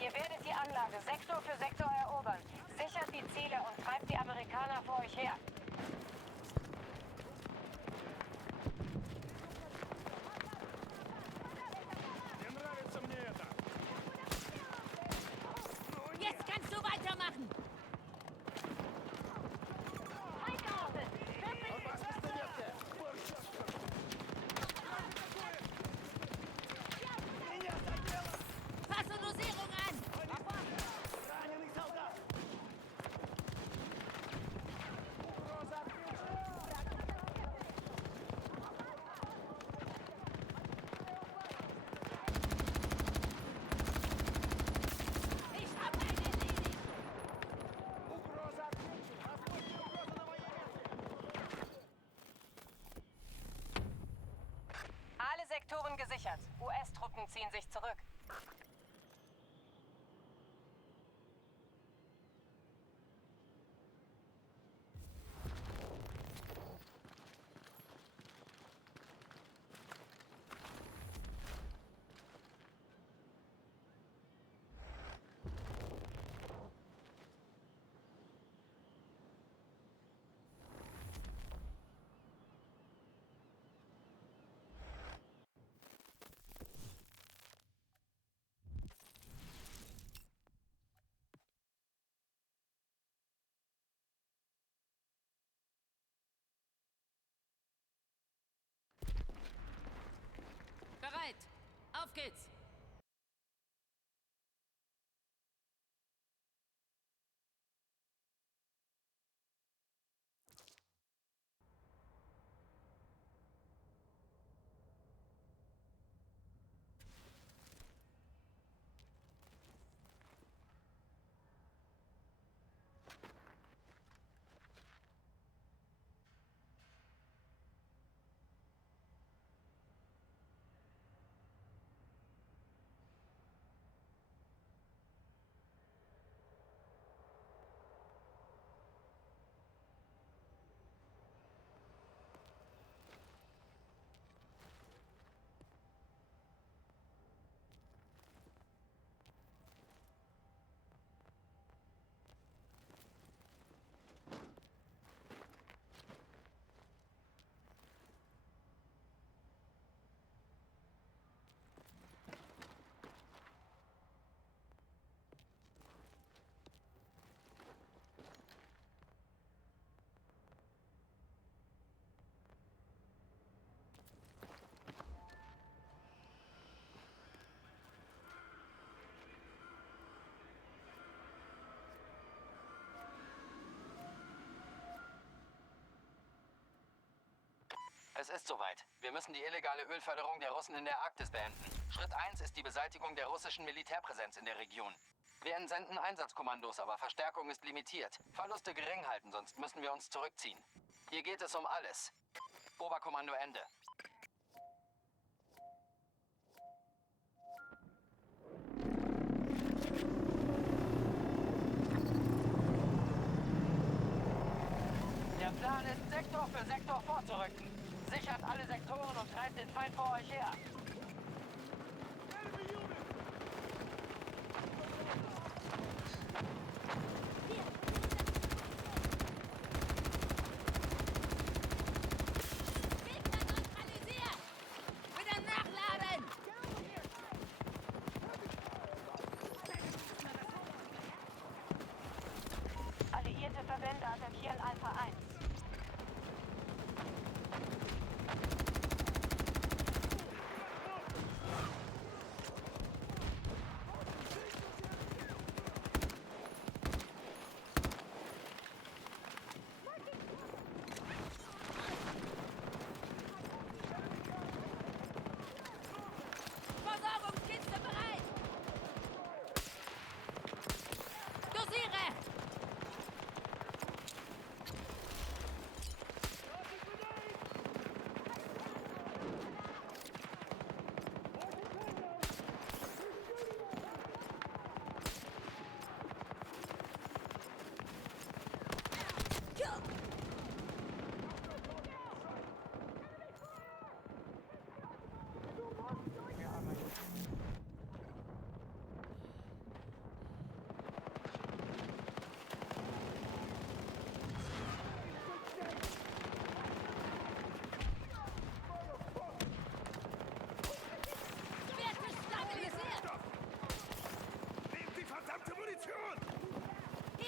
Ihr werdet die Anlage Sektor für Sektor erobern. Sichert die Ziele und treibt die Amerikaner vor euch her. Jetzt kannst du weitermachen! Fasse Dosierung an! Ich hab einen erledigt! Alle Sektoren gesichert. US-Truppen ziehen sich zurück. Bereit! Auf geht's! Es ist soweit. Wir müssen die illegale Ölförderung der Russen in der Arktis beenden. Schritt 1 ist die Beseitigung der russischen Militärpräsenz in der Region. Wir entsenden Einsatzkommandos, aber Verstärkung ist limitiert. Verluste gering halten, sonst müssen wir uns zurückziehen. Hier geht es um alles. Oberkommando Ende. Der Plan ist, Sektor für Sektor vorzurücken. Sichert alle Sektoren und treibt den Feind vor euch her. Gegner neutralisiert! Wieder nachladen! Alliierte Verbände attackieren Alpha 1.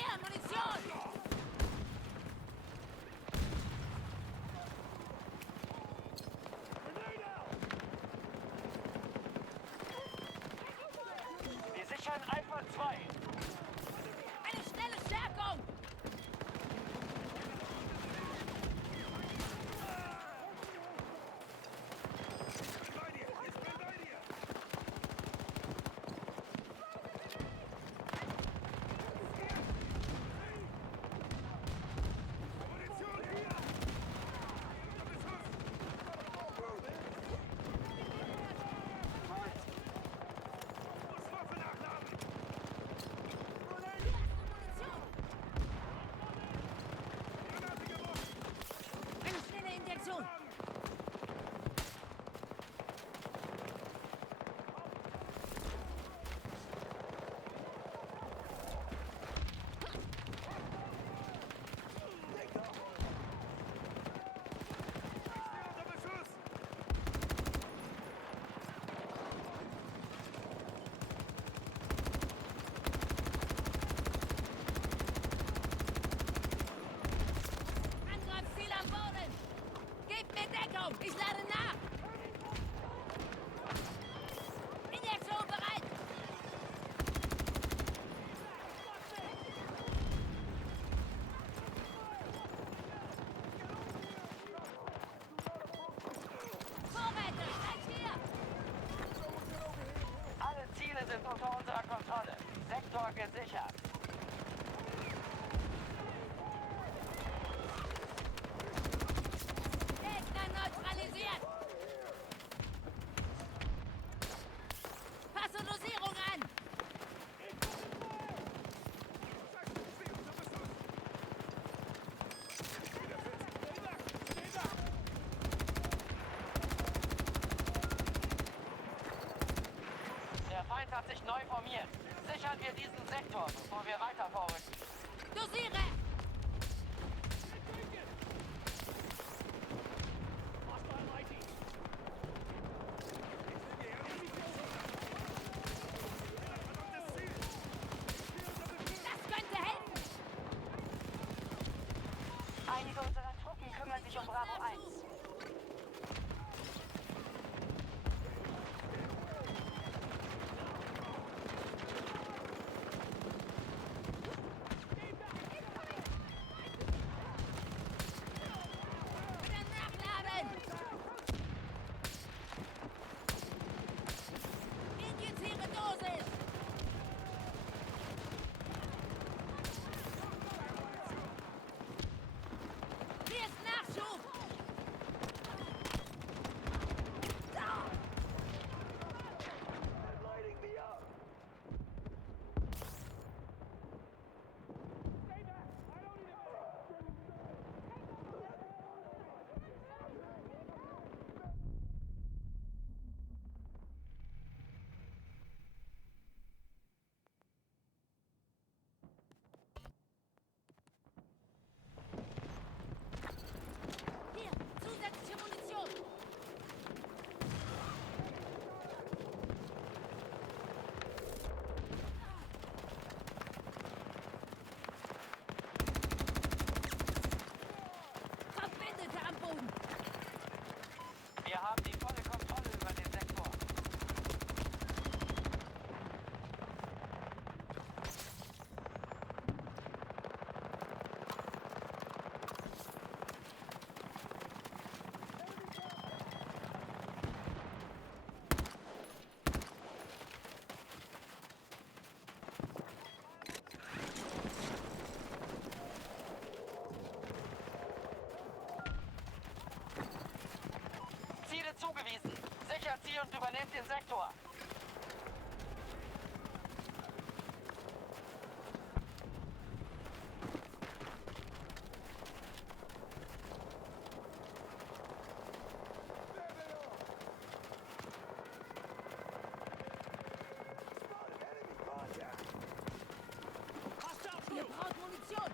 Hier, Munition! Wir sichern Alpha 2. Eine schnelle Stärkung! Eine schnelle Injektion! Angriffsziel am Boden! Gebt mir Deckung! Ich lade nach! Injektion bereit! Vorräte, steigt hier! Alle Ziele sind unter unserer Kontrolle. Sektor gesichert. Gegner neutralisiert! Passe Dosierung an! Der Feind hat sich neu formiert. Sichern wir diesen Sektor, bevor wir weiter vorrücken. Dosiere! Das könnte helfen! Einige unserer Truppen kümmern sich um Bravo 1. Wieder nachladen! Injiziere Dosis! Hier ist Nachschub! Hier, zusätzliche Munition! Verbündete am Boden! Wir haben die volle Kontrolle über den Sektor. Ziele zugewiesen. Sichert sie und übernehmt den Sektor. Ihr braucht Munition!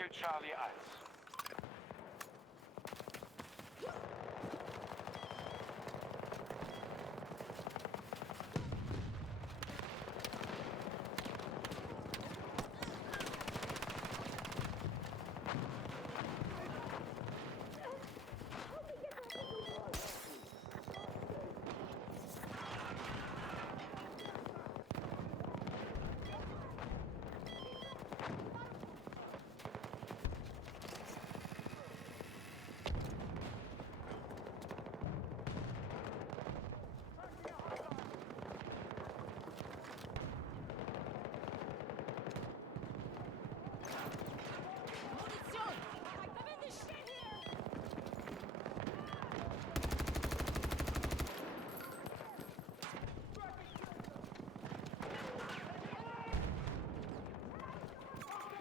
Ziel Charlie 1. Munition! Verbinde stehen hier!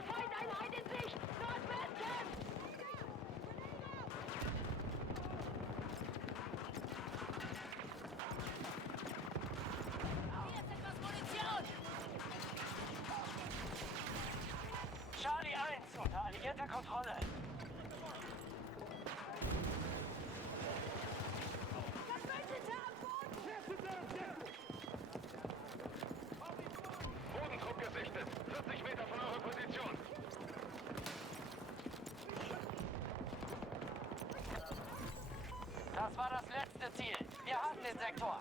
Feindeinheit in Sicht! Nordwesten! Hier ist etwas Munition! Charlie 1 unter alliierter Kontrolle. Verbündete am Boden! Bodentrupp gesichtet. 40 Meter von eurer Position. Das war das letzte Ziel. Wir haben den Sektor.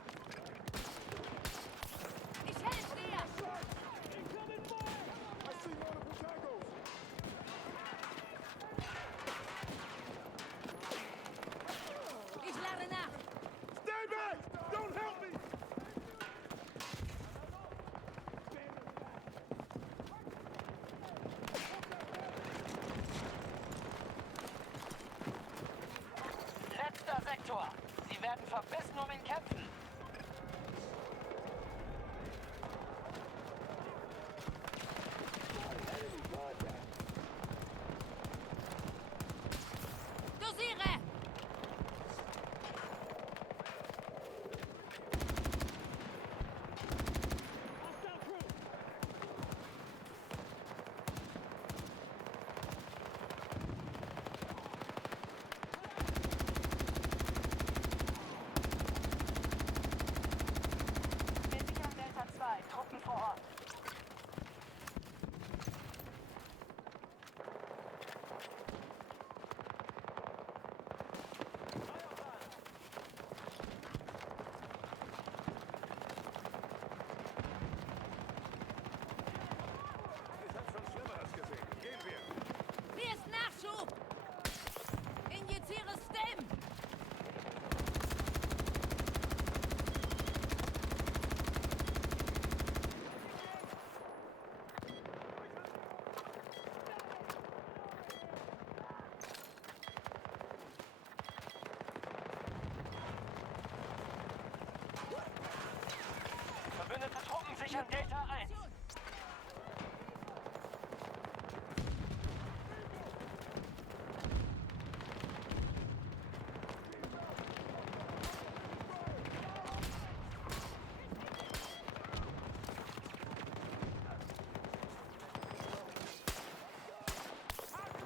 Ich helfe dir! Ich lade nach! Stay back! Don't help me! Letzter Sektor. Sie werden verbissen um ihn kämpfen. Dosiere! Wir sichern Delta 2. Truppen vor Ort. Ich hab schon Schlimmeres gesehen. Gehen wir. Hier ist Nachschub! Injiziere Stem! Verbündete Truppen sichern Delta 1.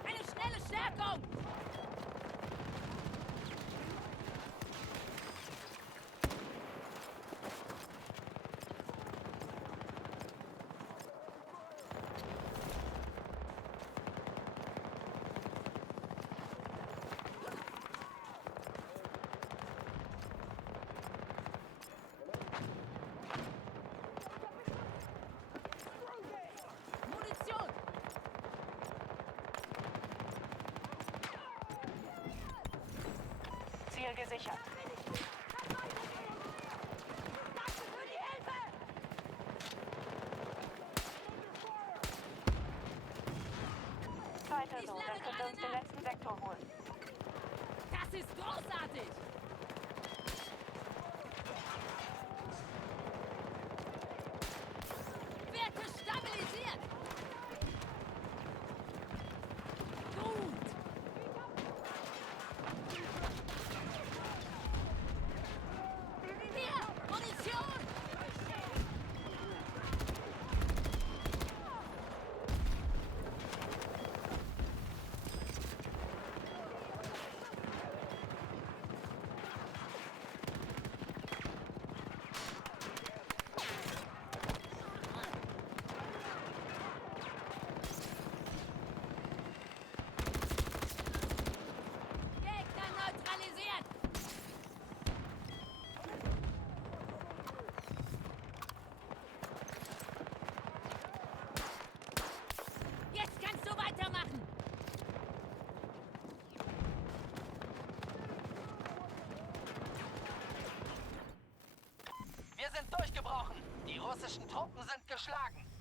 Eine schnelle Stärkung! Munition! Ziel gesichert. Danke für die Hilfe! Weiter Ich so, lade dann könnt ihr gerade uns den nach. letzten Sektor holen. Das ist großartig! Werte stabilisiert! Gut! Hier! Munition! sind durchgebrochen. Die russischen Truppen sind geschlagen.